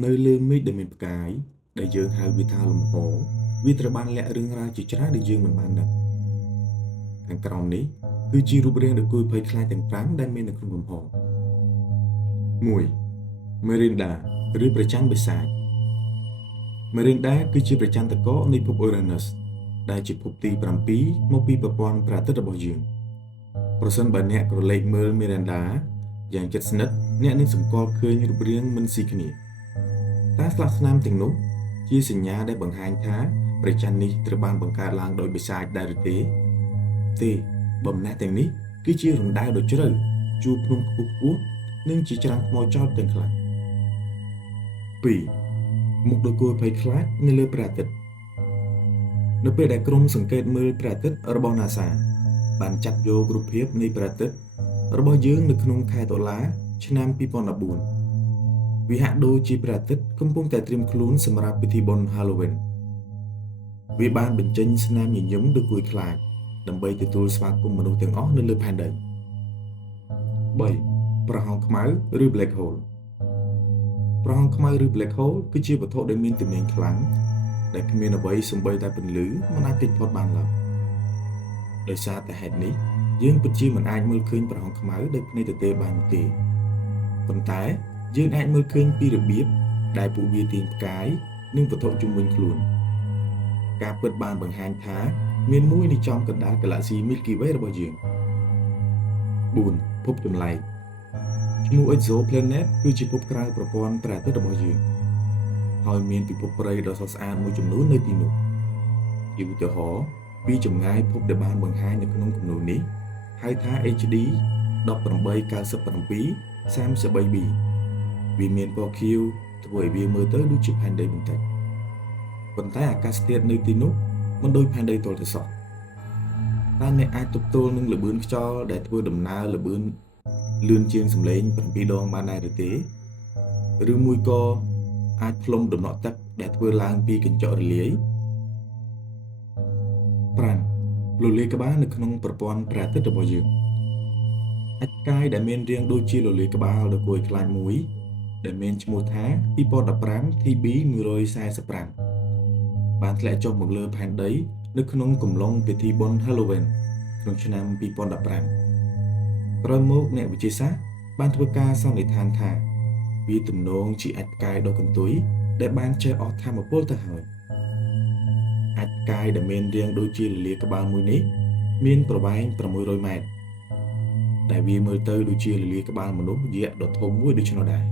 នៅលើមេឃដែលមានផ្កាយដែលយើងហៅវាថាលំហវាត្រូវបានលាក់រឿងរ៉ាវជាច្រើនដែលយើងមិនបានដឹងខាងក្រោមនេះគឺជារូបរាងដ៏គួរភ័យខ្លាចទាំង5ដែលមាននៅក្នុងលំហ 1. Merinda ឬព្រះច័ន្ទបិសាច Merinda គឺជាព្រះច័ន្ទកនៃភព Uranus ដែលជាភពទី7មកពីប្រព័ន្ធព្រះអាទិត្យរបស់យើងប្រសិនបើអ្នកក្រឡេកមើល Miranda យ៉ាងជិតស្និទ្ធអ្នកនឹងសម្គាល់ឃើញរូបរាងមិនស៊ីគ្នាតើស្លាកស្នាមទាំងនោះជាសញ្ញាដែលបង្ហាញថាព្រះច័ន្ទនេះត្រូវបានបង្កើតឡើងដោយបិសាចដែរឬទេបំណែកទាំងនេះគឺជារណ្ដៅដ៏ជ្រៅជួរភ្នំខ្ពស់ៗនិងជាច្រាំងថ្មចោតទាំងខ្លះ 2. មុខដ៏គួរភ័យខ្លាចនៅលើព្រះអាទិត្យនៅពេលដែលក្រុមសង្កេតមើលព្រះអាទិត្យរបស់ NASA បានចាប់យករូបភាពនៃព្រះអាទិត្យរបស់យើងនៅក្នុងខែតុលាឆ្នាំ2014វាហាក់ដូចជាព្រះអាទិត្យកំពុងតែត្រៀមខ្លួនសម្រាប់ពិធីបុណ្យ Halloween វាបានបញ្ចេញស្នាមញញឹមដ៏គួរខ្លាចដើម្បីទទួលស្វាគមន៍មនុស្សទាំងអស់នៅលើផែនដី 3. ប្រហោងខ្មៅឬ Black Hole ប្រហោងខ្មៅឬ Black Hole គឺជាវត្ថុដែលមានទំនាញខ្លាំងដែលគ្មានអ្វីសូម្បីតែពន្លឺមិនអាចគេចផុតបានឡើយដោយសារតែហេតុនេះយើងពិតជាមិនអាចមើលឃើញប្រហោងខ្មៅដោយភ្នែកទទេបានទេប៉ុន្តែយើងអាចមើលឃើញពីរបៀបដែលពួកវាទាញផ្កាយនិងវត្ថុជុំវិញខ្លួនការពិតបានបង្ហាញថាមានមួយនៅចំកណ្ដាល Galaxy Milky Way របស់យើង 4. ភពចម្លែកឈ្មោះ Exoplanet គឺជាភពក្រៅប្រព័ន្ធព្រះអាទិត្យរបស់យើងហើយមានពិភពព្រៃដ៏ស្រស់ស្អាតមួយចំនួននៅទីនោះជាឧទាហរណ៍ពីចម្ងាយភពដែលបានបង្ហាញនៅក្នុងគំនូរនេះហៅថា HD 1897 33b វាមានពណ៌ខៀវធ្វើឲ្យវាមើលទៅដូចជាផែនដីបន្តិចប៉ុន្តែអាកាសធាតុនៅទីនោះមិនដូចផែនដីទាល់តែសោះតែអ្នកអាចទប់ទល់នឹងល្បឿនខ្យល់ដែលធ្វើដំណើរល្បឿនលឿនជាងសម្លេង7ដងបានដែរឬទេឬមួយក៏អាចផ្លុំដំណក់ទឹកដែលធ្វើឡើងពីកញ្ចក់រលាយ 5. លលាយក្បាលនៅក្នុងប្រព័ន្ធព្រះអាទិត្យរបស់យើងអាចកាយដែលមានរាងដូចជាលលាយក្បាលដ៏គួរឲ្យខ្លាចមួយដែលមានឈ្មោះថា2015 TB 145បានធ្លាក់ចុះមកលើផែនដីនៅក្នុងកំឡុងពិធីបុណ្យ Halloween ក្នុងឆ្នាំ2015ក្រោយមកអ្នកវិទ្យាសាស្ត្របានធ្វើការសន្និដ្ឋានថាវាទំនងជាអាចផ្កាយដ៏កន្ទុយដែលបានចេះអស់ថាមពលទៅហើយអាចផ្កាយដែលមានរាងដូចជាលលាយក្បាលមួយនេះមានប្រវែង600ម៉ែត្រដែលវាមើលទៅដូចជាលលាយក្បាលមនុស្សយក្សដ៏ធំមួយដូច្នោះដែរ